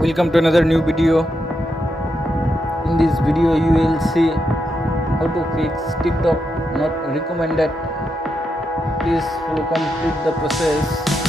Welcome to another new video. In this video you will see how to fix TikTok not recommended. Please follow complete the process.